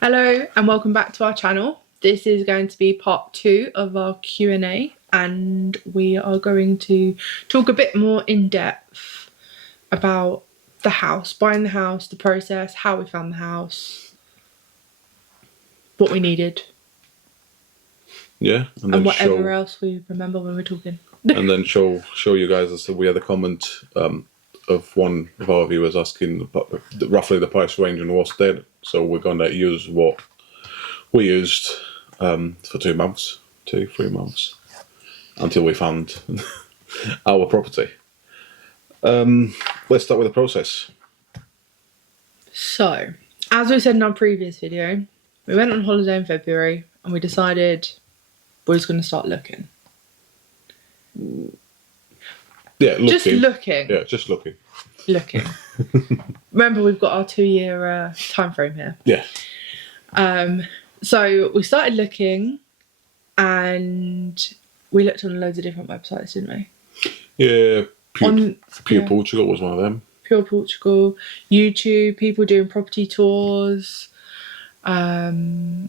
Hello and welcome back to our channel. This is going to be part 2 of our Q&A and we are going to talk a bit more in depth about the house, buying the house, the process, how we found the house, what we needed. Yeah, and whatever else we remember when we're talking. And then show you guys. As we had a comment of one of our viewers asking roughly the price range and what's there. So we're going to use what we used for 3 months, until we found our property. Let's start with the process. So, as we said in our previous video, we went on holiday in February and we decided we're just going to start looking. Yeah, looking. Just looking. Yeah, just looking. Looking. Remember, we've got our 2-year time frame here. Yeah. So we started looking, and we looked on loads of different websites, didn't we? Yeah. Pure Portugal was one of them. Pure Portugal, YouTube, people doing property tours. Where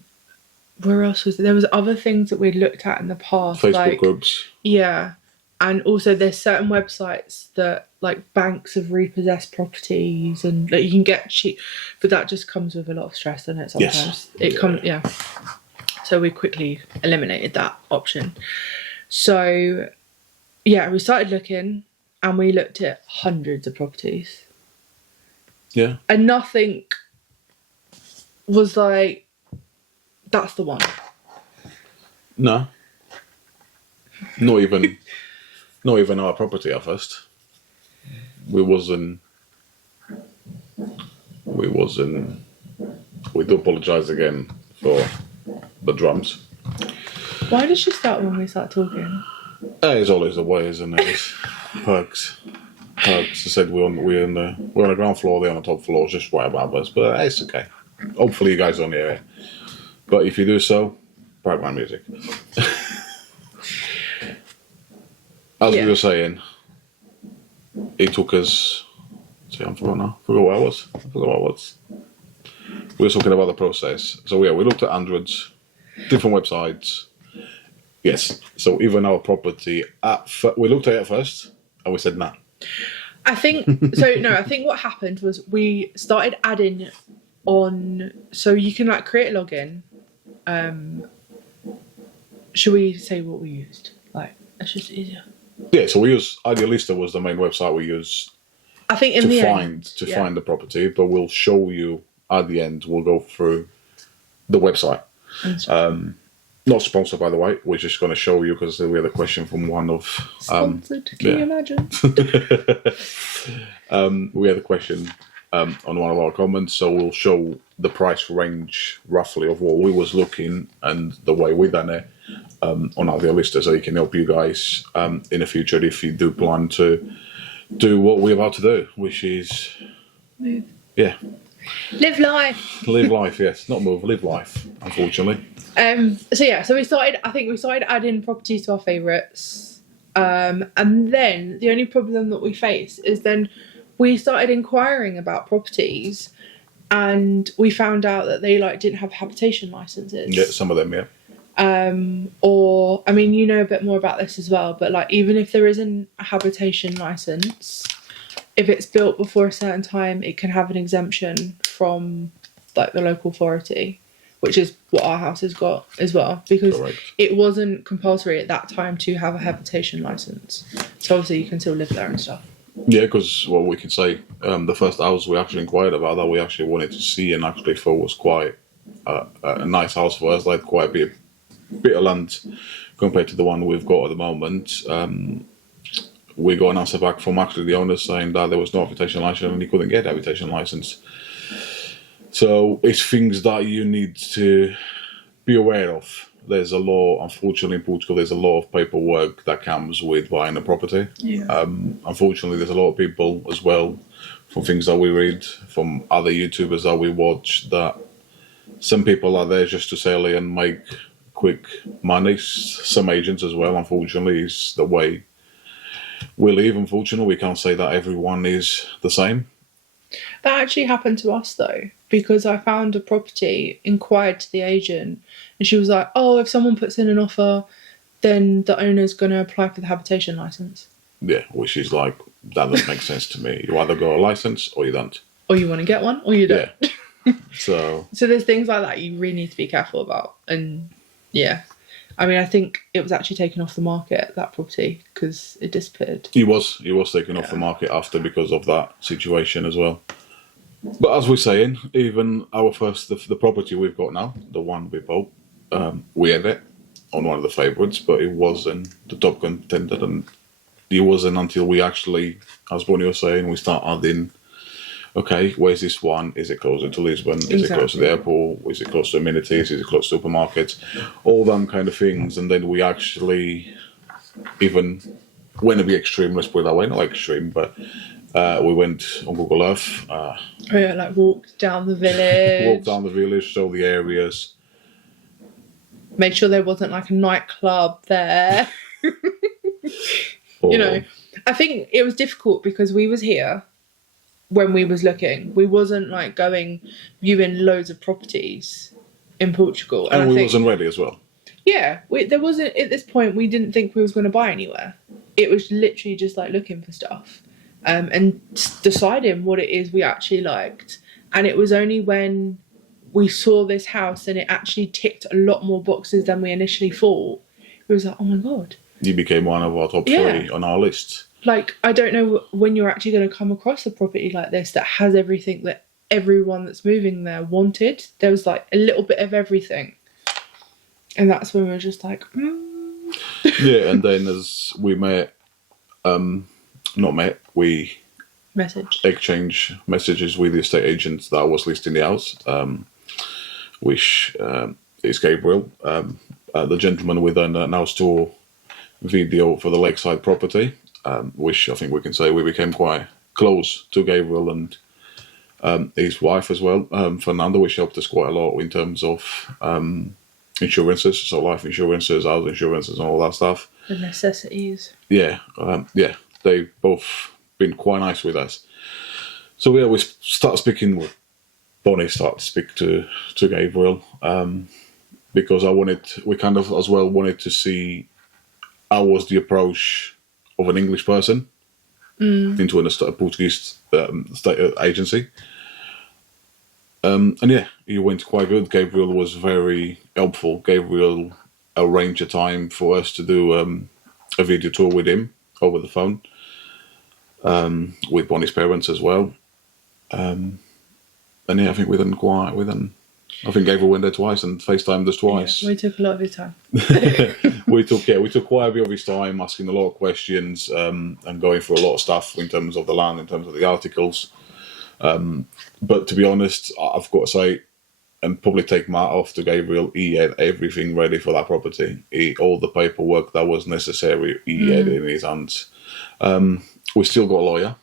else was there? There was other things that we'd looked at in the past. Facebook groups. Yeah. And also there's certain websites that like banks of repossessed properties and like you can get cheap, but that just comes with a lot of stress, doesn't it? Sometimes yeah. So we quickly eliminated that option. So yeah, we started looking and we looked at hundreds of properties. Yeah. And nothing was like, that's the one. No. Not even our property at first. We do apologise again for the drums. Why did she start when we start talking? It's always the way, isn't it? Perks. I said we're on the ground floor, they're on the top floor, just right above us, but it's okay. Hopefully you guys don't hear it. But if you do so, background music. As we were saying, it took us... I forgot what I was. We were talking about the process. So yeah, we looked at hundreds, different websites. Yes, so even our property, we looked at it first, and we said nah. I think what happened was we started adding on, so you can like create a login. Should we say what we used? Like, it's just easier. Yeah, so we use Idealista was the main website we used. I think to find the property, but we'll show you at the end. We'll go through the website. Not sponsored, by the way. We're just going to show you because we had a question from one of sponsored. Can you imagine? We had a question on one of our comments, so we'll show the price range roughly of what we was looking and the way we done it on Idealista, so it can help you guys in the future if you do plan to do what we're about to do, which is move. Yeah. Live life. Live life, yes. Not move, live life, unfortunately. So we started adding properties to our favourites. And then the only problem that we face is then we started inquiring about properties and we found out that they didn't have habitation licenses. Yeah, some of them, yeah. Or, I mean, you know a bit more about this as well, but even if there isn't a habitation license, if it's built before a certain time, it can have an exemption from the local authority, which is what our house has got as well, because it wasn't compulsory at that time to have a habitation license. So obviously you can still live there and stuff. Yeah, because we can say the first house we actually inquired about that we actually wanted to see and actually thought was quite a nice house for us, like quite a bit of land compared to the one we've got at the moment. We got an answer back from actually the owner saying that there was no habitation license and he couldn't get a habitation license. So it's things that you need to be aware of. There's a law, unfortunately in Portugal, there's a lot of paperwork that comes with buying a property. Yeah. Unfortunately, there's a lot of people as well, from things that we read, from other YouTubers that we watch, that some people are there just to sell it and make quick money. Some agents as well, unfortunately, is the way we live. Unfortunately, we can't say that everyone is the same. That actually happened to us though. because I found a property, inquired to the agent, and she was like, "Oh, if someone puts in an offer, then the owner's going to apply for the habitation license." Yeah, which is like, that doesn't make sense to me. You either got a license or you don't. Or you want to get one, or you don't. Yeah. So there's things like that you really need to be careful about. And yeah, I mean, I think it was actually taken off the market, that property, because it disappeared. he was taken off the market after because of that situation as well. But as we're saying, even our first, the property we've got now, the one we bought, we had it on one of the favourites, but it wasn't the top contender, and it wasn't until we actually, as Bonnie was saying, we start adding, okay, where's this one? Is it closer to Lisbon? Is it close to the airport? Is it close to amenities? Is it close to supermarkets? All them kind of things. And then we actually even went a bit extreme, let's put it that way, not like extreme, but we went on Google Earth. Like walked down the village. Saw the areas. Made sure there wasn't like a nightclub there. You know, I think it was difficult because we was here when we was looking. We wasn't like going viewing loads of properties in Portugal. And we wasn't ready as well. Yeah, there wasn't, at this point, we didn't think we was going to buy anywhere. It was literally just like looking for stuff and deciding what it is we actually liked. And it was only when we saw this house and it actually ticked a lot more boxes than we initially thought. It was like, oh my God. You became one of our top 3 on our list. Like, I don't know when you're actually going to come across a property like this that has everything that everyone that's moving there wanted. There was like a little bit of everything. And that's when we were just like, Yeah, and then as we we exchange messages with the estate agent that was listing the house, which is Gabriel, the gentleman with an house tour video for the lakeside property, which I think we can say we became quite close to Gabriel and his wife as well, Fernanda, which helped us quite a lot in terms of insurances, so life insurances, house insurances and all that stuff. The necessities. Yeah, they've both been quite nice with us. So yeah, we start speaking with Bonnie, start to speak to Gabriel, because we kind of as well wanted to see how was the approach of an English person into a Portuguese state agency. And yeah, it went quite good. Gabriel was very helpful. Gabriel arranged a time for us to do a video tour with him over the phone, with Bonnie's parents as well. And yeah, I think I think Gabriel went there twice and FaceTimed us twice. Yeah, we took a lot of his time. we took quite a bit of his time asking a lot of questions, and going through a lot of stuff in terms of the land, in terms of the articles. But to be honest, I've got to say, and probably take my hat off to Gabriel, he had everything ready for that property. All the paperwork that was necessary, he had in his hands. We still got a lawyer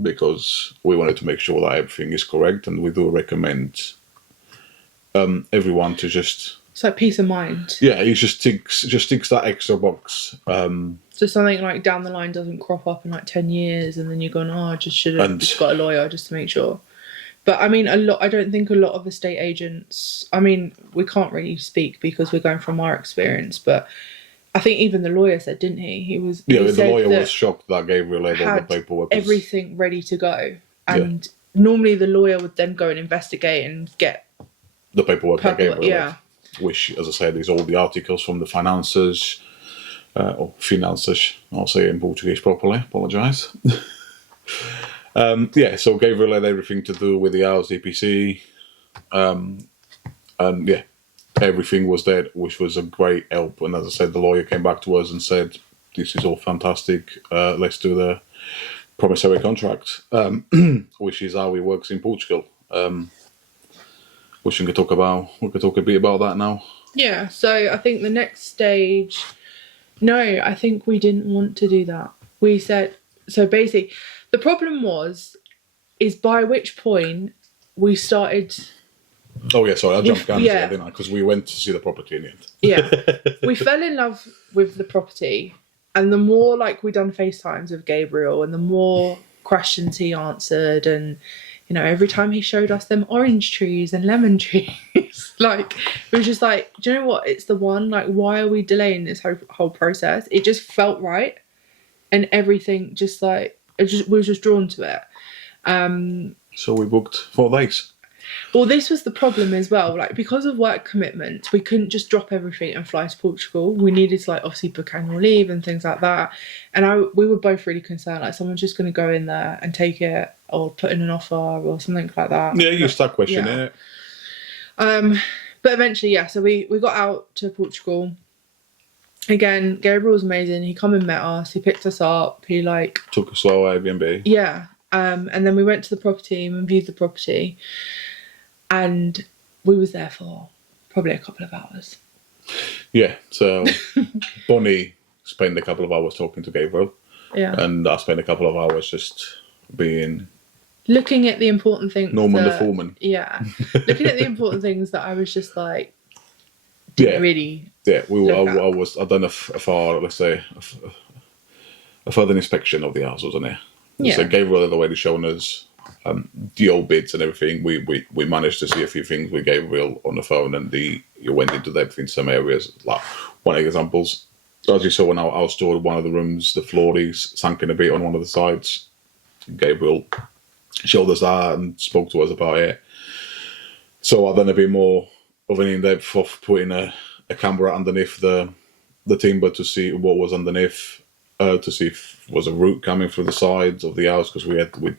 because we wanted to make sure that everything is correct, and we do recommend everyone to just... It's like peace of mind. Yeah, he just ticks that extra box. So something like down the line doesn't crop up in like 10 years and then you're going, I just should have just got a lawyer just to make sure. But I mean, I don't think a lot of estate agents, I mean, we can't really speak because we're going from our experience, but I think even the lawyer said, didn't he? The lawyer was shocked that Gabriel had all the paperwork. Everything ready to go. And normally the lawyer would then go and investigate and get the paperwork that Gabriel had. Which, as I said, is all the articles from the finances, or finanças, I'll say it in Portuguese properly, apologise. So Gabriel had everything to do with the house, EPC, and yeah, everything was there, which was a great help. And as I said, the lawyer came back to us and said, this is all fantastic, let's do the promissory contract, which is how it works in Portugal. Which we could talk a bit about that now. Yeah, so I think the next stage... No, I think we didn't want to do that. We said... So basically, the problem is by which point we started... Oh yeah, sorry, I jumped down there, didn't I? Because we went to see the property in the end. Yeah. We fell in love with the property, and the more like we done FaceTimes with Gabriel and the more questions he answered, and every time he showed us them orange trees and lemon trees, like, it was just like, do you know what? It's the one. Like, why are we delaying this whole process? It just felt right, and everything just like we was just drawn to it. So we booked 4 days. Well, this was the problem as well. Like, because of work commitments, we couldn't just drop everything and fly to Portugal. We needed to, like, obviously book annual leave and things like that. And we were both really concerned, like, someone's just going to go in there and take it or put in an offer or something like that. Yeah, you start questioning it. But eventually, yeah, so we got out to Portugal. Again, Gabriel was amazing. He come and met us. He picked us up. He, like... Took us to our Airbnb. Yeah. And then we went to the property and viewed the property. And we was there for probably a couple of hours. Yeah, so Bonnie spent a couple of hours talking to Gabriel. Yeah. And I spent a couple of hours just being... Looking at the important things. Norman the foreman. Yeah. Looking at the important things that I was just like... really... Yeah, I'd done let's say, a further inspection of the house, wasn't it? Yeah. So Gabriel had already shown us the old bits and everything. We managed to see a few things with Gabriel on the phone, and you went into depth in some areas. Like, one example, as you saw in our store, one of the rooms, the floor is sunken a bit on one of the sides. Gabriel showed us that and spoke to us about it. So I've done a bit more of an in-depth of putting a camera underneath the timber to see what was underneath, to see if there was a root coming through the sides of the house, because we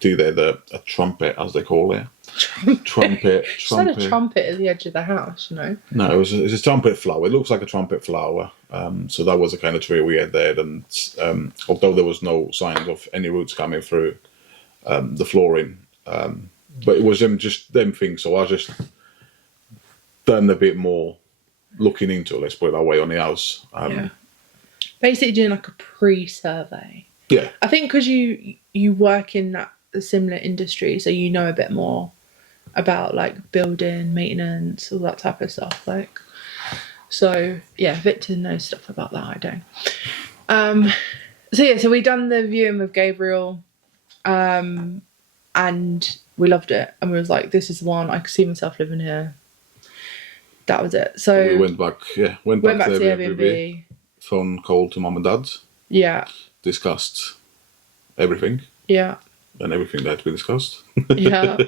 do there a trumpet, as they call it. Trumpet. Just had a trumpet at the edge of the house, No, it's a trumpet flower. It looks like a trumpet flower. So that was the kind of tree we had there. And although there was no signs of any roots coming through the flooring, but it was just them things. So I just done a bit more looking into it, let's put it that way, on the house. Yeah. Basically doing like a pre-survey. Yeah. I think because you work in that similar industry, so you know a bit more about like building, maintenance, all that type of stuff. Like, so yeah, Victor knows stuff about that. I don't. So we done the viewing with Gabriel, and we loved it, and we was like, this is the one. I could see myself living here. That was it. So we went back to the Airbnb. Phone call to mum and dad's. Yeah. Discussed everything. Yeah. And everything that had to be discussed. Yeah.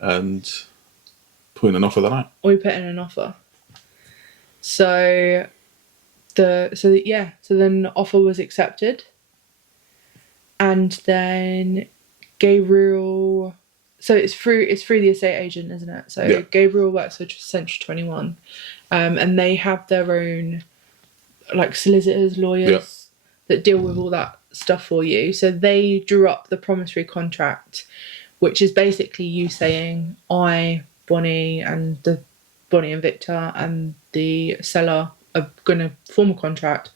And put in an offer that night. We put in an offer. So then the offer was accepted. And then Gabriel, so it's through the estate agent, isn't it? So yeah. Gabriel works for Century 21, and they have their own like solicitors, lawyers that deal with all that stuff for you. So they drew up the promissory contract, which is basically you saying, Bonnie and Victor and the seller are going to form a contract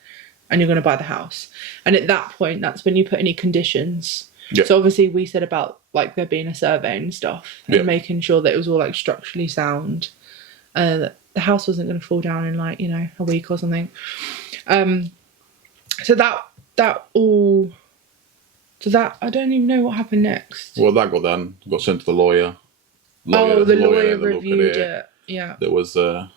and you're going to buy the house. And at that point, that's when you put any conditions. Yep. So obviously we said about like there being a survey and stuff and making sure that it was all like structurally sound. That the house wasn't going to fall down in like, a week or something. So I don't even know what happened next. Well, that got done. Got sent to the lawyer. The lawyer reviewed it. Yeah. There was I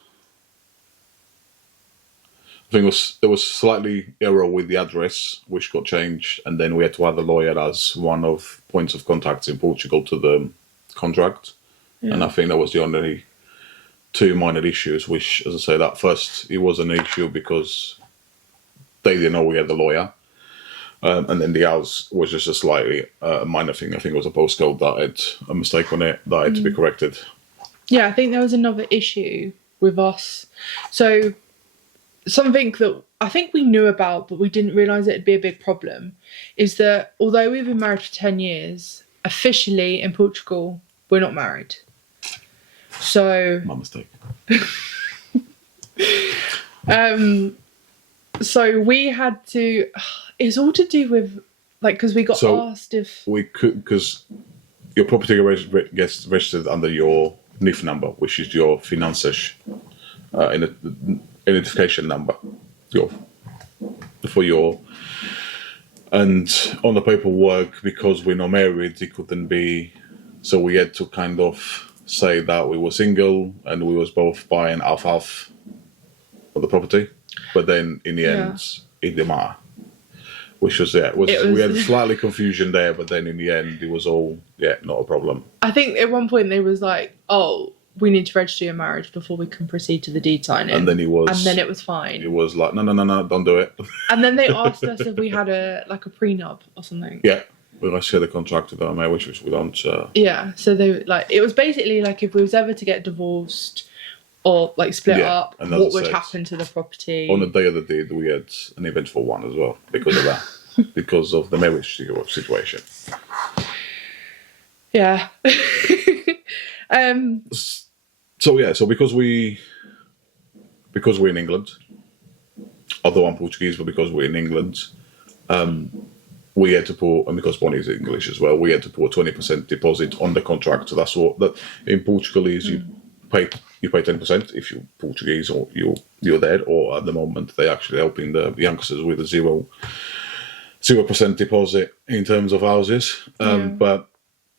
think there was slightly error with the address, which got changed, and then we had to add the lawyer as one of points of contact in Portugal to the contract. Yeah. And I think that was the only two minor issues, which, as I say, that first, it was an issue because they didn't know we had the lawyer. And then the house was just a slightly minor thing. I think it was a postcode that had a mistake on it that had to be corrected. Yeah, I think there was another issue with us. So something that I think we knew about, but we didn't realise it'd be a big problem, is that although we've been married for 10 years, officially in Portugal, we're not married. So... My mistake. So we had to... It's all to do with... Like, because we got asked if... We could... Because your property gets registered under your NIF number, which is your finances identification number. For your And on the paperwork, because we're not married, it couldn't be. So we had to kind of say that we were single and we was both buying half of the property. But then in the end, it didn't matter. Which was, we had slightly confusion there, but then in the end, it was all, not a problem. I think at one point they was like, oh, we need to register your marriage before we can proceed to the deed signing. And then it was fine. It was like, no, don't do it. And then they asked us if we had a prenup or something. Yeah, we actually had a contract with our marriage, which we don't. Yeah, so they it was basically like if we was ever to get divorced or like split up, what would happen to the property? On the day of the deed, we had an eventful one as well because of that, because of the marriage situation. Yeah. So because we're in England, although I'm Portuguese, but because we're in England, we had to put, and because Bonnie is English as well, we had to put a 20% deposit on the contract. So that's what that in Portugal is. You pay 10% if you're Portuguese or you're dead, or at the moment they're actually helping the youngsters with a 0% deposit in terms of houses. But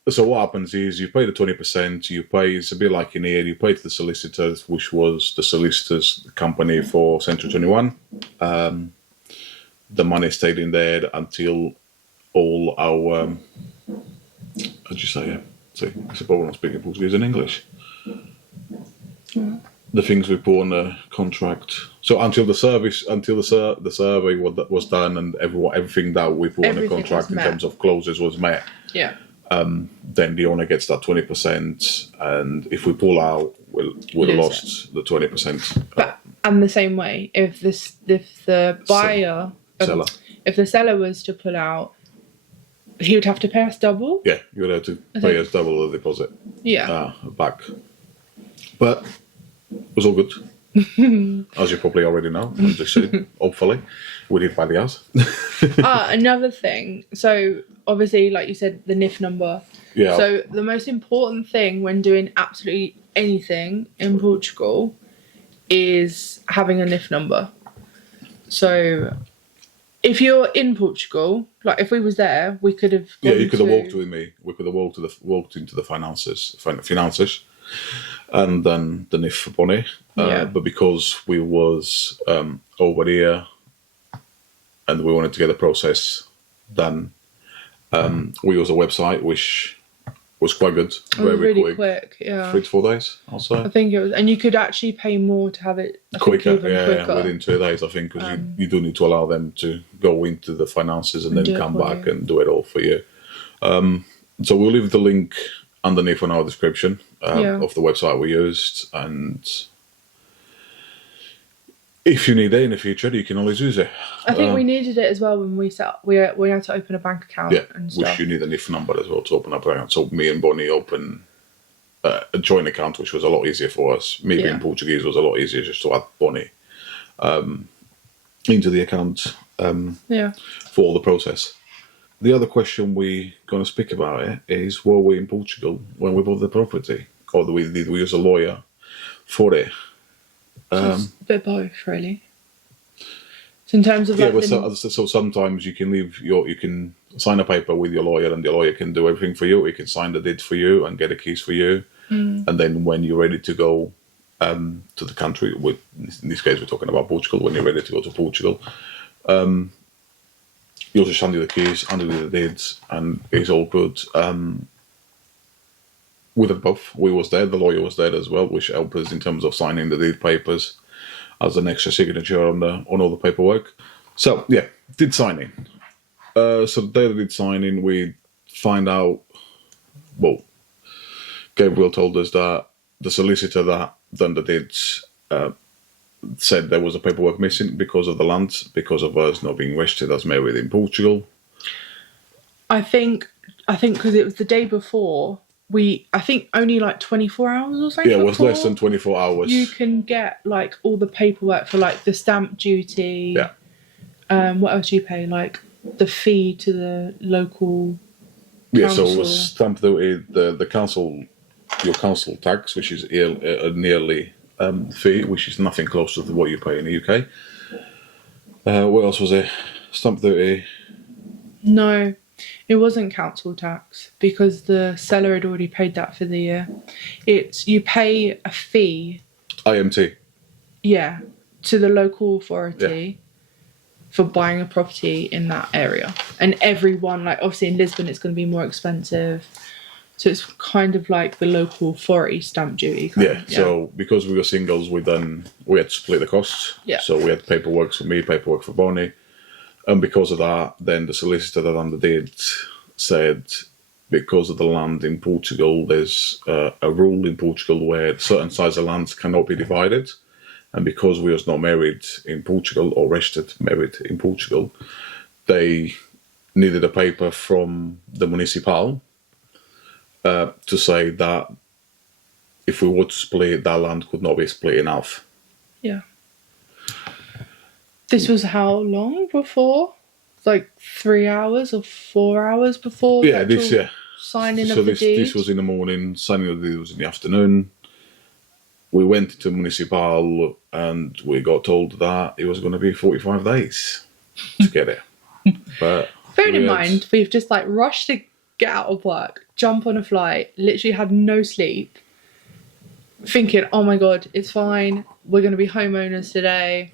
so what happens is you pay the 20%, you pay, it's a bit like in here, you pay to the solicitors, which was the solicitors company for Century 21. The money stayed in there until all our, how'd you say it? See, I suppose we're not speaking Portuguese and English. The things we put on the contract. So until the survey was done and everything that we put on the contract in terms of clauses was met. Yeah. Then the owner gets that 20%, and if we pull out, we'll have lost the 20%. But and the same way, if the buyer, seller, if the seller was to pull out, he would have to pay us double. Yeah, you would have to pay us double the deposit. Yeah, back. But it was all good, as you probably already know. I'm just saying, hopefully, we did buy the house. Another thing. So obviously, like you said, the NIF number. Yeah. So the most important thing when doing absolutely anything in Portugal is having a NIF number. So if you're in Portugal, like if we was there, we could have. You could have walked with me. We could have walked into the finances, and then the NIF for Bonnie. But because we was over here, and we wanted to get the process done. We used a website which was quite good, really quick. 3 to 4 days, I'll say. I think it was, and you could actually pay more to have it quicker. Within 2 days, I think, because you do need to allow them to go into the finances and then come back and do it all for you. So we'll leave the link underneath on our description of the website we used, and if you need it in the future, you can always use it. I think we needed it as well when we set up. We had to open a bank account. And stuff. Which you need a NIF number as well to open up an account. So me and Bonnie opened a joint account, which was a lot easier for us. Me being Portuguese was a lot easier just to add Bonnie into the account for all the process. The other question we're going to speak about is, were we in Portugal when we bought the property? Or did we use a lawyer for it? A bit both, really. So in terms of so sometimes you can sign a paper with your lawyer, and the lawyer can do everything for you. He can sign the deed for you and get the keys for you, and then when you're ready to go to the country, in this case we're talking about Portugal. When you're ready to go to Portugal, you'll just hand you the keys, hand you the deeds, and it's all good. With it both, we was there, the lawyer was there as well, which helped us in terms of signing the deed papers as an extra signature on all the paperwork. So did signing. So the day of the deed signing, we find out. Well, Gabriel told us that the solicitor that done the deeds said there was a paperwork missing because of the land, because of us not being registered as married in Portugal. I think because it was the day before. I think only like 24 hours or something. Yeah, it was less than 24 hours. You can get like all the paperwork for like the stamp duty. Yeah. What else do you pay? Like the fee to the local council. So it was stamp duty, the council, your council tax, which is a yearly fee, which is nothing close to what you pay in the UK. What else was there? Stamp duty. No, it wasn't council tax because the seller had already paid that for the year. It's you pay a fee, IMT. yeah, to the local authority for buying a property in that area. And everyone, like obviously in Lisbon, it's going to be more expensive. So it's kind of like the local authority stamp duty. So because we were singles, we had to split the costs. Yeah. So we had paperwork for me, paperwork for Bonnie. And because of that, then the solicitor that done the deed said, because of the land in Portugal, there's a rule in Portugal where certain size of lands cannot be divided. And because we was not married in Portugal or registered married in Portugal, they needed a paper from the municipal to say that if we were to split, that land could not be split in half. Yeah. This was how long before? Like 3 hours or 4 hours before? Signing of the deed? This was in the morning, signing of the deed was in the afternoon. We went to municipal and we got told that it was going to be 45 days to get it. But bearing in mind, we've just like rushed to get out of work, jump on a flight, literally had no sleep, thinking, oh my God, it's fine. We're going to be homeowners today.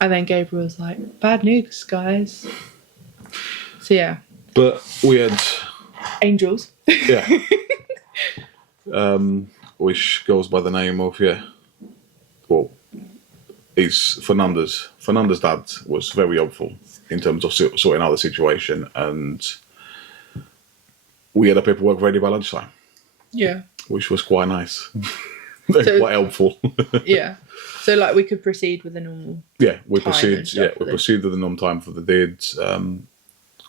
And then Gabriel was like, bad news, guys. So yeah. But we had... Angels. Yeah. Which goes by the name of, it's Fernanda's. Fernanda's dad was very helpful in terms of sorting out the situation, and we had a paperwork ready by lunchtime. Yeah. Which was quite nice. Quite helpful. Yeah. So like we could proceed with the normal. Yeah, we proceed with the normal time for the deed.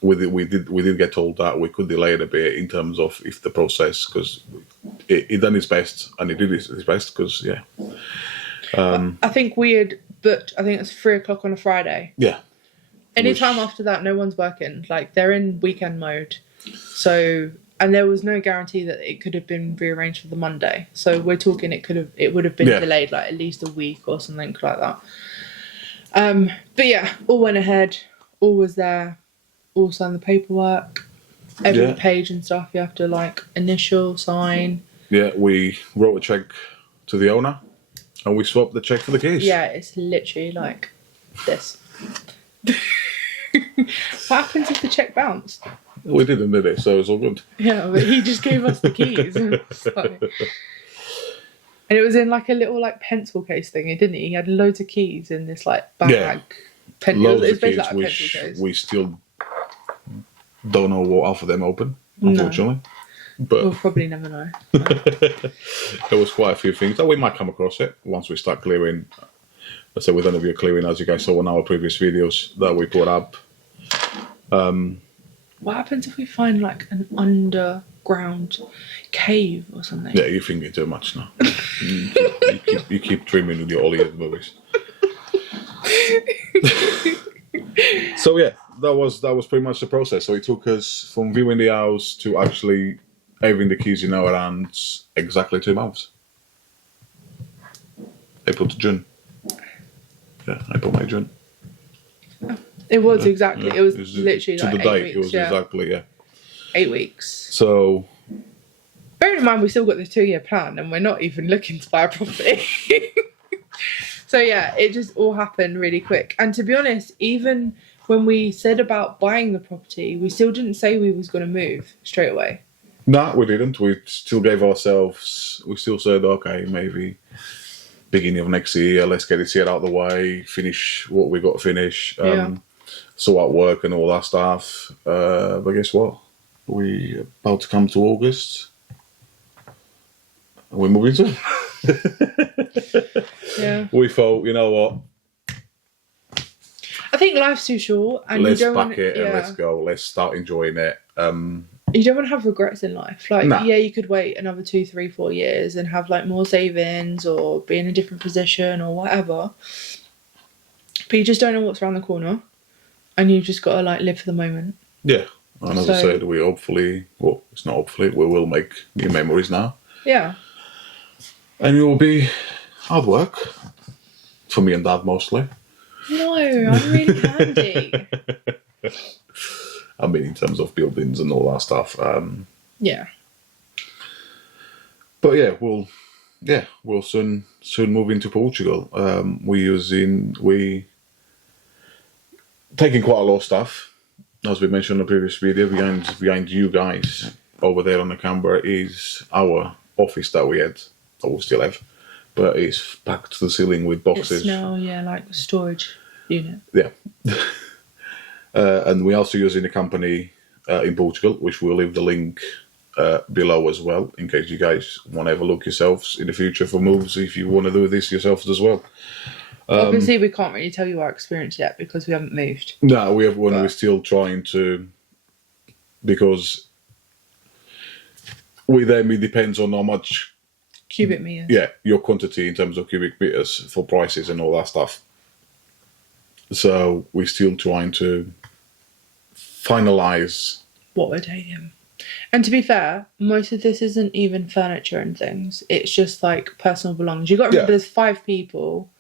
We did get told that we could delay it a bit in terms of if the process, because it done its best and it did its best because I think we had booked. I think it's 3 o'clock on a Friday. Yeah. Anytime after that, no one's working. Like they're in weekend mode. So, and there was no guarantee that it could have been rearranged for the Monday. So we're talking it would have been delayed like at least a week or something like that. But yeah, all went ahead. All was there. All signed the paperwork. Every page and stuff you have to like initial, sign. Yeah, we wrote a check to the owner and we swapped the check for the keys. Yeah, it's literally like this. What happens if the check bounced? We didn't, did it? So it's all good. Yeah, but he just gave us the keys. And it was in like a little like pencil case thing, didn't he? He had loads of keys in this like bag. Yeah. Loads of keys, like which we still don't know what half of them open, unfortunately. No. But we'll probably never know. There was quite a few things that we might come across it once we start clearing. Let's say we're going to be clearing, as you guys saw in our previous videos that we put up. What happens if we find like an underground cave or something? Yeah, you're thinking too much now. you keep dreaming with your Hollywood movies. So yeah, that was pretty much the process. So it took us from viewing the house to actually having the keys in our hands exactly 2 months. April to June. Yeah, April, May, June. It was exactly. Yeah. It was literally to like the 8 date. weeks. It was exactly 8 weeks. So, bearing in mind we still got the 2-year plan, and we're not even looking to buy a property. So yeah, it just all happened really quick. And to be honest, even when we said about buying the property, we still didn't say we was going to move straight away. No, we didn't. We still gave ourselves. We still said, okay, maybe beginning of next year, let's get this year out of the way, finish what we got to finish, sort out work and all that stuff. But guess what? We about to come to August. We're moving soon. Yeah. We thought, you know what? I think life's too short, and let's you don't back want it and let's go. Let's start enjoying it. You don't want to have regrets in life. Like, yeah, you could wait another 2, 3, 4 years and have like more savings or be in a different position or whatever. But you just don't know what's around the corner, and you just got to like live for the moment. Yeah, and as I said, we it's not hopefully, we will make new memories now. Yeah. And it will be hard work for me and Dad mostly. No, I'm really handy. I mean, in terms of buildings and all that stuff. Yeah. But yeah, we'll soon move into Portugal. We taking quite a lot of stuff, as we mentioned in the previous video. Behind you guys over there on the camera is our office that we had, that we still have, but it's packed to the ceiling with boxes. It's now, like a storage unit. Yeah. And we're also using a company in Portugal, which we'll leave the link below as well, in case you guys want to have a look yourselves in the future for moves, if you want to do this yourselves as well. Obviously, we can't really tell you our experience yet because we haven't moved. No, we have one. We're still trying to, because with them it depends on how much cubic meters. Yeah, your quantity in terms of cubic meters for prices and all that stuff. So we're still trying to finalise what we're taking. And to be fair, most of this isn't even furniture and things. It's just like personal belongings. You've got to remember there's 5 people.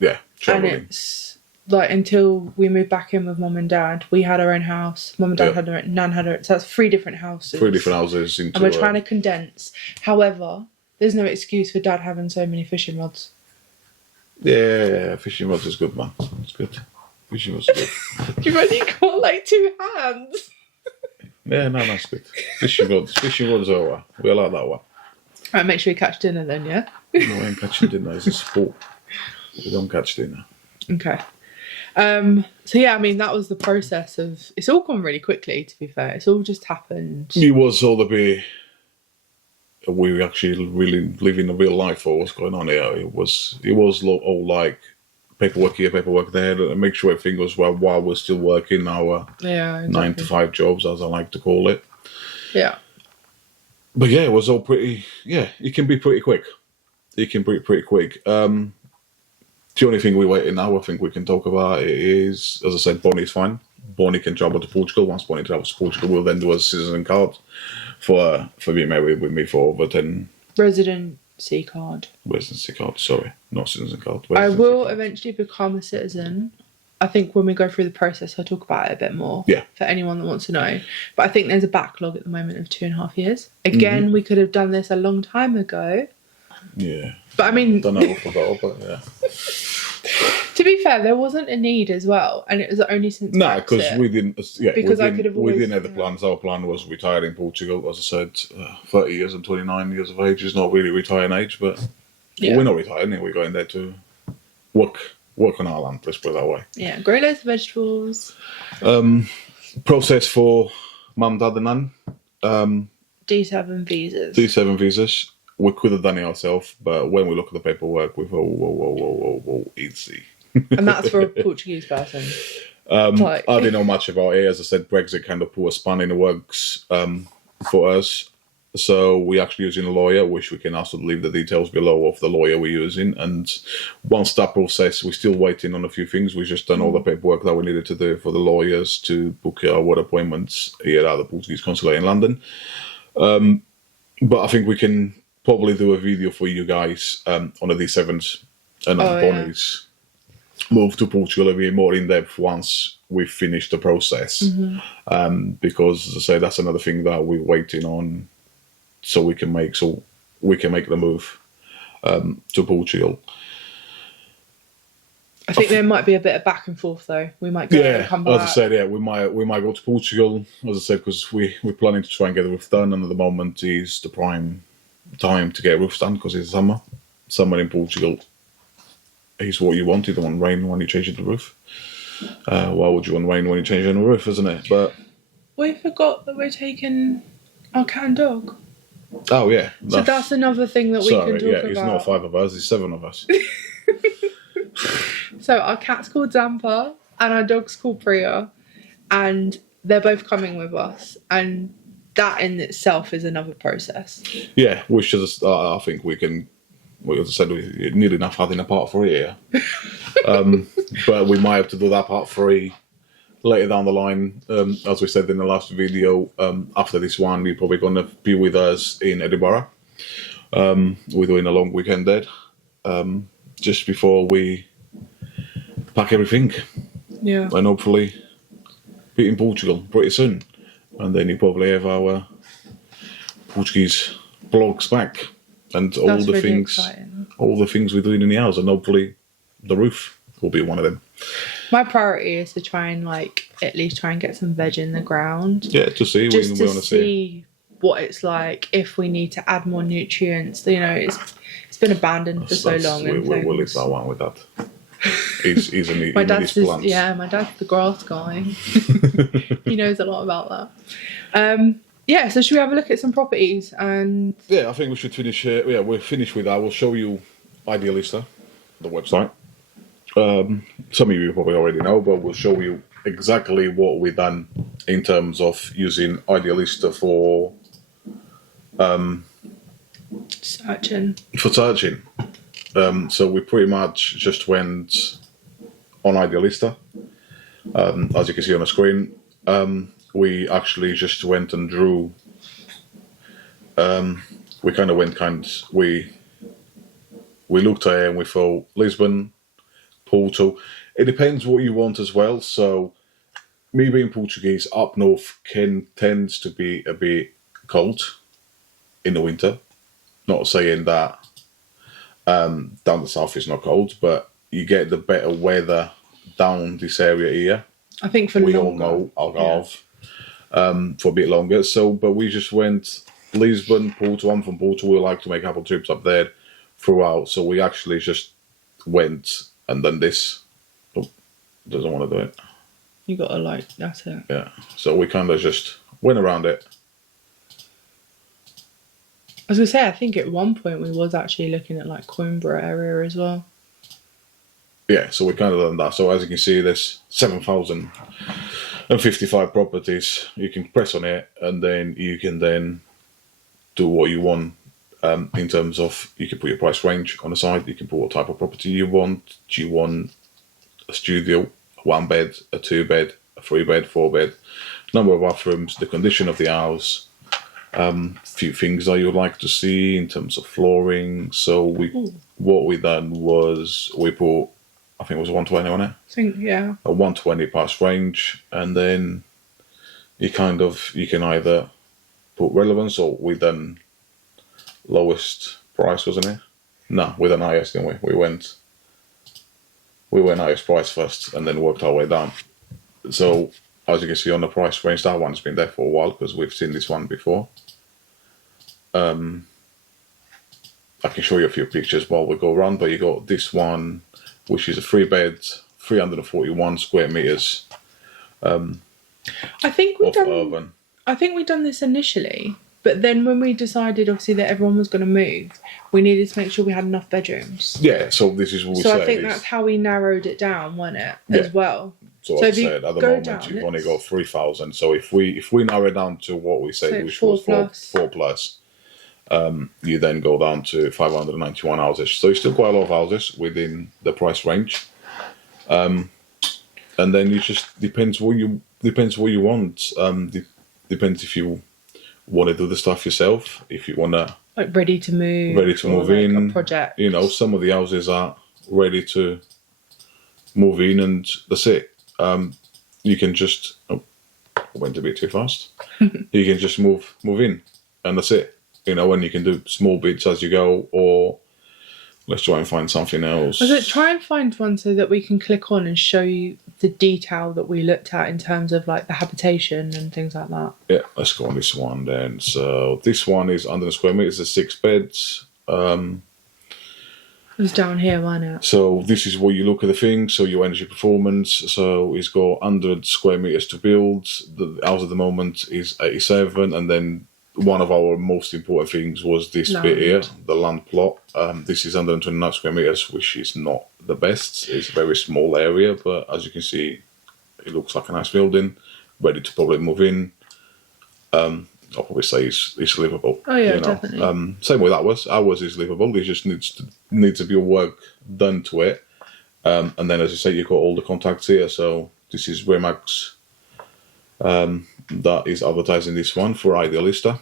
Yeah, travelling. And it's like until we moved back in with Mum and Dad, we had our own house. Mum and Dad had their own, Nan had her own. So that's 3 different houses. 3 different houses. Into and we're trying to condense. However, there's no excuse for Dad having so many fishing rods. Yeah, fishing rods is good, man. It's good. Fishing rods is good. You've only got like 2 hands. Yeah, no, that's good. Fishing rods are alright. We like that one. Right, make sure you catch dinner then, yeah? No, I ain't catching dinner. It's a sport. We don't catch dinner. Okay. So yeah, I mean, that was the process of... It's all gone really quickly, to be fair. It's all just happened. It was all the bit... We were actually really living a real life for what's going on here. It was all like paperwork here, paperwork there, to make sure everything goes well while we're still working our 9 to 5 jobs, as I like to call it. Yeah. But yeah, it was all pretty... Yeah, it can be pretty quick. It can be pretty quick. The only thing we're waiting now, I think we can talk about is, as I said, Bonnie's fine. Bonnie can travel to Portugal. Once Bonnie travels to Portugal, we'll then do a citizen card for being married with me for over 10... Residency card, sorry. Not citizen card. I will eventually become a citizen. I think when we go through the process, I'll talk about it a bit more. Yeah. For anyone that wants to know. But I think there's a backlog at the moment of 2.5 years. Again, we could have done this a long time ago. Yeah. But I mean... Don't know what about, but yeah. To be fair, there wasn't a need as well, and it was only since no, because we didn't. Yeah, because I could have always... We didn't have the plans. Our plan was retire in Portugal. As I said, 30 years and 29 years of age is not really retiring age, but we're not retiring. We're going there to work on our land. Let's put it that way. Yeah, grow loads of vegetables. Process for Mum, Dad, and Nan. D7 visas. D7 visas. We could have done it ourselves, but when we look at the paperwork, we thought, whoa, easy. And that's for a Portuguese person. I didn't know much about it. As I said, Brexit kind of put a span in the works for us. So we're actually using a lawyer, which we can also leave the details below of the lawyer we're using. And once that process, we're still waiting on a few things. We've just done all the paperwork that we needed to do for the lawyers to book our work appointments here at the Portuguese consulate in London. But I think we can probably do a video for you guys on the D7s and Bonnie's move to Portugal a bit more in depth once we've finished the process. Because, as I say, that's another thing that we're waiting on, so we can make the move to Portugal. I think there might be a bit of back and forth though. We might go and come back. As I said, we might go to Portugal, as I said, because we're planning to try and get the roof done, and at the moment is the prime time to get roofs done because it's summer. Summer in Portugal is what you want. You don't want rain when you're changing the roof. Why would you want rain when you're changing the roof, isn't it? But we forgot that we're taking our cat and dog. Oh yeah. So that's another thing that we can talk about. It's not 5 of us, it's 7 of us. So our cat's called Zampa and our dog's called Priya, and they're both coming with us, and that in itself is another process. Yeah, which is, I think we can, as I said, we need enough having a part 3 here. But we might have to do that part 3 later down the line. As we said in the last video, after this one, you're probably going to be with us in Edinburgh. We're doing a long weekend there, just before we pack everything. Yeah. And hopefully be in Portugal pretty soon, and then you probably have our Portuguese blogs back and all That's the really things, exciting. all the things we're doing in the house, and hopefully the roof will be one of them. My priority is to try and at least try and get some veg in the ground. Yeah, to see. Just we to want to see what it's like, if we need to add more nutrients. It's been abandoned for so long. We'll leave that one with that. He's an my dad's plants. my dad's the grass guy. He knows a lot about that. Yeah, so should we have a look at some properties? And yeah, I think we should finish. We're finished with that. We'll show you Idealista, the website. Some of you probably already know, but we'll show you exactly what we've done in terms of using Idealista for searching. So we pretty much just went on Idealista. As you can see on the screen, we actually just went and drew. We looked at it and we thought Lisbon, Porto. It depends what you want as well. So, me being Portuguese, up north tends to be a bit cold in the winter. Not saying that down the south is not cold, but you get the better weather down this area here. I think for we longer. all know Algarve for a bit longer. So, but we just went Lisbon, Porto. I'm from Porto. We like to make a couple of trips up there throughout. So we actually just went and done this. Oh, doesn't want to do it. You gotta that's it. Yeah. So we kind of just went around it. I was gonna say, I think at one point we was actually looking at Coimbra area as well. Yeah, so we kind of done that. So as you can see, there's 7,055 properties. You can press on it, and then you can then do what you want in terms of, you can put your price range on the side. You can put what type of property you want. Do you want a studio, 1 bed, a 2 bed, a 3 bed, 4 bed, number of bathrooms, the condition of the house, few things that you would like to see in terms of flooring. So what we done was we put, I think it was 120 on it. I think, yeah. A 120 price range, and then you can either put relevance, or we done lowest price, wasn't it? No, we done highest, didn't we? We went highest price first, and then worked our way down. So as you can see on the price range, that one's been there for a while because we've seen this one before. I can show you a few pictures while we go around, but you got this one, which is a 3 bed, 341 square meters. I think we've done this initially, but then when we decided, obviously, that everyone was going to move, we needed to make sure we had enough bedrooms. Yeah, so this is what we said. So I think is, that's how we narrowed it down, wasn't it? Yeah. As well. So as I said, at the moment you've only got 3,000. So if we narrow it down to what we said, which was 4 plus, you then go down to 591 houses. So it's still quite a lot of houses within the price range. And then it just depends what you want. Depends if you want to do the stuff yourself, if you want to ready to move in. A project. Some of the houses are ready to move in, and that's it. You can just went a bit too fast. You can just move in, and that's it. And you can do small bits as you go, or let's try and find something else. Try and find one so that we can click on and show you the detail that we looked at in terms of the habitation and things like that. Yeah, let's go on this one then. So this one is 100 square meters, it's 6 beds. It was down here, wasn't it? So this is where you look at the thing. So your energy performance. So it's got 100 square meters to build. The house at the moment is 87, and then one of our most important things was this bit here, the land plot. This is 129 square meters, which is not the best. It's a very small area, but as you can see, it looks like a nice building, ready to probably move in. I'll probably say it's livable. Oh yeah, definitely. Same with ours. Ours is livable. There just needs to be work done to it. And then, as you say, you've got all the contacts here. So this is Remax. That is advertising this one for Idealista.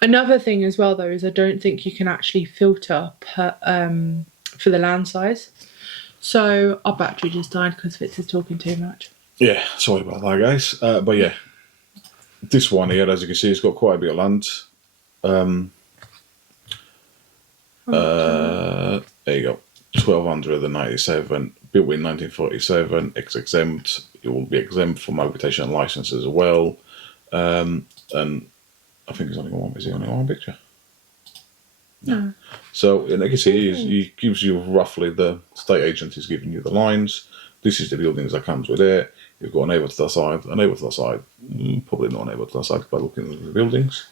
Another thing as well, though, is I don't think you can actually filter for the land size. So our battery just died because Fitz is talking too much. Yeah, sorry about that, guys. But yeah, this one here, as you can see, it's got quite a bit of land. There you go. 1297, built in 1947, exempt. It will be exempt from habitation license as well. And I think there's only one. Is there only one picture? No. So, like you see, it gives you roughly the state agent is giving you the lines. This is the buildings that comes with it. You've got a neighbour to the side. A neighbour to the side. Probably not a neighbour to the side by looking at the buildings.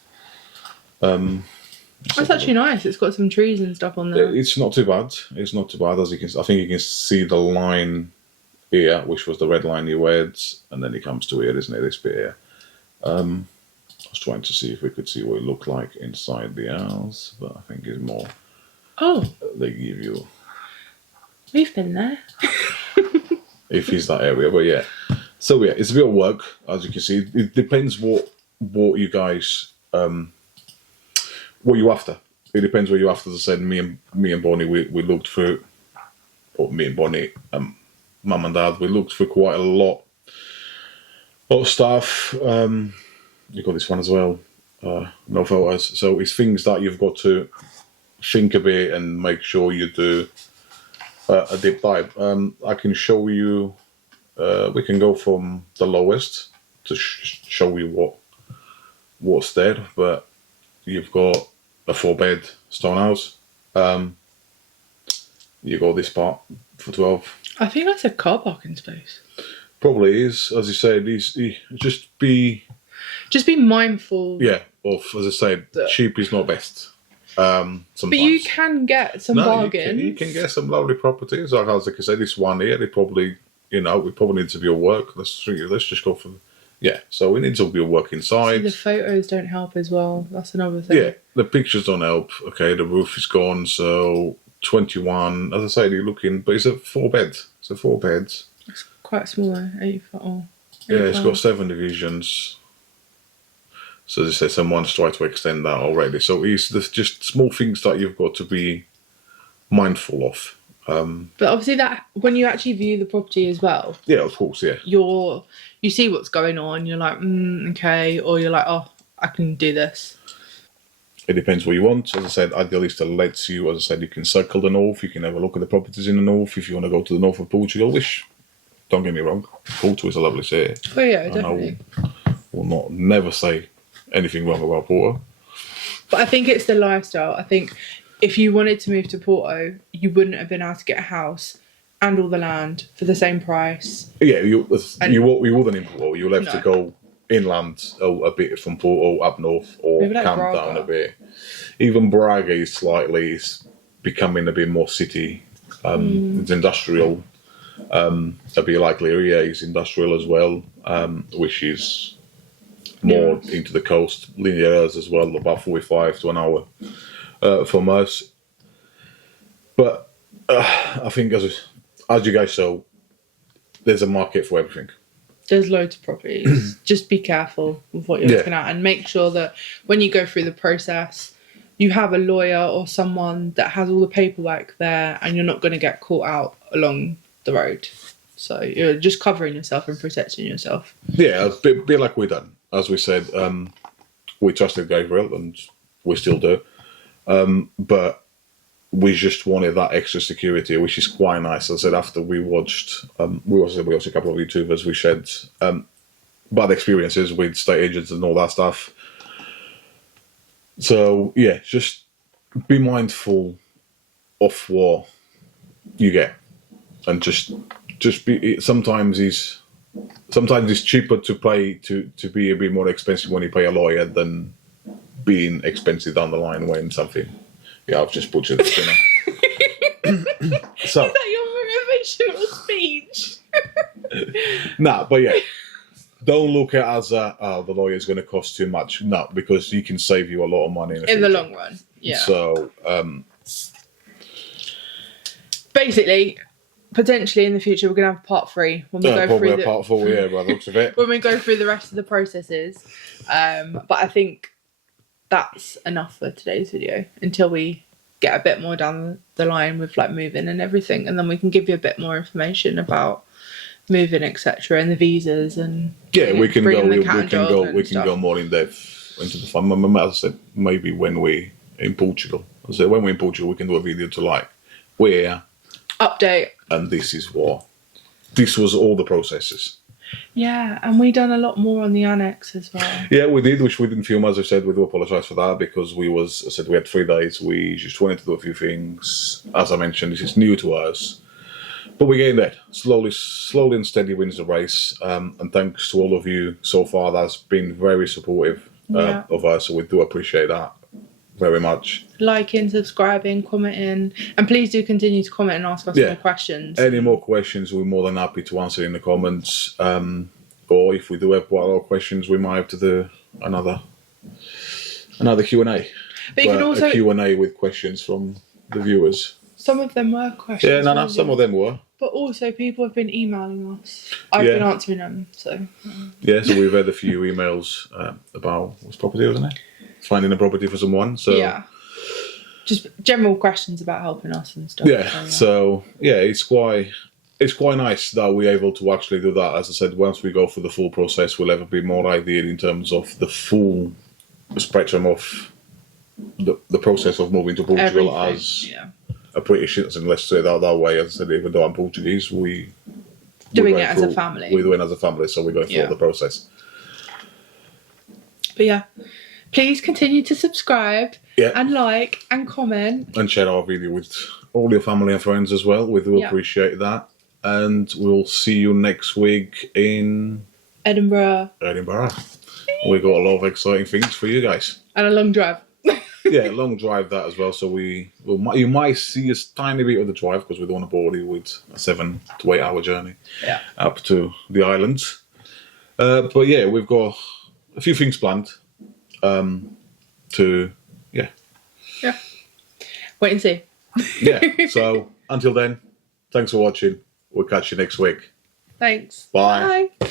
That's actually nice. It's got some trees and stuff on there. It's not too bad. It's not too bad. As you can, I think you can see the line here, which was the red line you had, and then it comes to here, isn't it? This bit here. I was trying to see if we could see what it looked like inside the house, but I think it's more. Oh, They give you we've been there. if it's that area, but yeah. So yeah, it's a bit of work, as you can see. It depends what you guys what you after. It depends what you after. As I said, me and Bonnie, we looked through, or me and Bonnie, mum and dad, we looked through quite a lot of stuff. You got this one as well. No photos. So it's things that you've got to think a bit and make sure you do a deep dive. I can show you. We can go from the lowest to show you what's there. But you've got a 4-bed stone house. You got this part for 12. I think that's a car parking space. Probably is, as you said. Just be mindful. Yeah, of, as I said, cheap is not best. Sometimes. But you can get some bargains. You can get some lovely properties. Like I said, this one here, we probably need to be at work. Let's just go for. Yeah, so we need to be at work inside. See, the photos don't help as well. That's another thing. Yeah, the pictures don't help. Okay, the roof is gone. So 21. As I said, you're looking, but it's a 4-bed. It's a 4 beds. It's quite small, 85. Yeah, it's got 7 divisions. So as I said, someone's tried to extend that already. So there's just small things that you've got to be mindful of. But obviously, that when you actually view the property as well. Yeah, of course, yeah. You see what's going on. You're like, okay, or you're like, oh, I can do this. It depends what you want. As I said, ideally, still lets you. As I said, you can circle the north. You can have a look at the properties in the north if you want to go to the north of Portugal. Which, don't get me wrong, Porto is a lovely city. Oh yeah, definitely. I will never say anything wrong about Porto. But I think it's the lifestyle. I think if you wanted to move to Porto, you wouldn't have been able to get a house and all the land for the same price. Yeah, you wouldn't in Porto. You'll have to go inland a bit from Porto up north, or like come Braga. down a bit. Even Braga is becoming a bit more city. It's industrial. A bit like Leiria is industrial as well, which is more into the coast. Lineares as well, about 45 to an hour from us. But I think as you guys saw, there's a market for everything. There's loads of properties. Just be careful with what you're looking at, and make sure that when you go through the process, you have a lawyer or someone that has all the paperwork there, and you're not going to get caught out along the road. So you're just covering yourself and protecting yourself. Yeah, a bit like we done. As we said, we trusted Gabriel, and we still do. But we just wanted that extra security, which is quite nice. As I said, after we watched, we watched a couple of YouTubers, we shared bad experiences with state agents and all that stuff. So yeah, just be mindful of what you get, and just be. Sometimes it's cheaper to pay to be a bit more expensive when you pay a lawyer than being expensive down the line when something. Yeah, I've just butchered it. So, is that your motivational speech? Nah, but yeah, don't look at it as the lawyer's going to cost too much. No, because he can save you a lot of money in the long run. Yeah. So, basically, potentially in the future, we're going to have part 3 when we go through part 4. Yeah, by the looks of it. When we go through the rest of the processes, but I think that's enough for today's video until we get a bit more down the line with like moving and everything, and then we can give you a bit more information about moving, etc., and the visas and Yeah, we can bringing go. the We cat and can dog go. and We can stuff. go more in depth into the fun. As I said, maybe when we in Portugal. I said when we're in Portugal, we can do a video to like where Update. and this is what. This was all the processes. Yeah, and we done a lot more on the annex as well. Yeah, we did, which we didn't film. As I said, we do apologise for that because I said we had 3 days. We just wanted to do a few things. As I mentioned, this is new to us. But we're getting there. Slowly and steady wins the race. And thanks to all of you so far that's been very supportive of us. So we do appreciate that very much. Liking, subscribing, commenting. And please do continue to comment and ask us more questions. Any more questions, we're more than happy to answer in the comments. Or if we do have quite a lot of questions, we might have to do another Q&A. But you can also... a Q&A with questions from the viewers. Some of them were questions. Yeah, no, some of them were. But also, people have been emailing us. I've been answering them, so... Yeah, so we've had a few emails about what's property, wasn't it? Finding a property for someone, so... Yeah. Just general questions about helping us and stuff. Yeah, so it's quite nice that we're able to actually do that. As I said, once we go through the full process, we'll have a bit more idea in terms of the full spectrum of the process of moving to Portugal as a British citizen. Let's say that way. As I said, even though I'm Portuguese, we're doing it as a family. We're doing it as a family, so we're going through all the process. But yeah, please continue to subscribe and like and comment. And share our video with all your family and friends as well. We do appreciate that. And we'll see you next week in Edinburgh. We got a lot of exciting things for you guys. And a long drive. Yeah, long drive that as well. So you might see a tiny bit of the drive because we don't want to bore you with a 7 to 8 hour journey up to the islands. But yeah, we've got a few things planned. Wait and see. So until then, thanks for watching. We'll catch you next week. Thanks. Bye. Bye.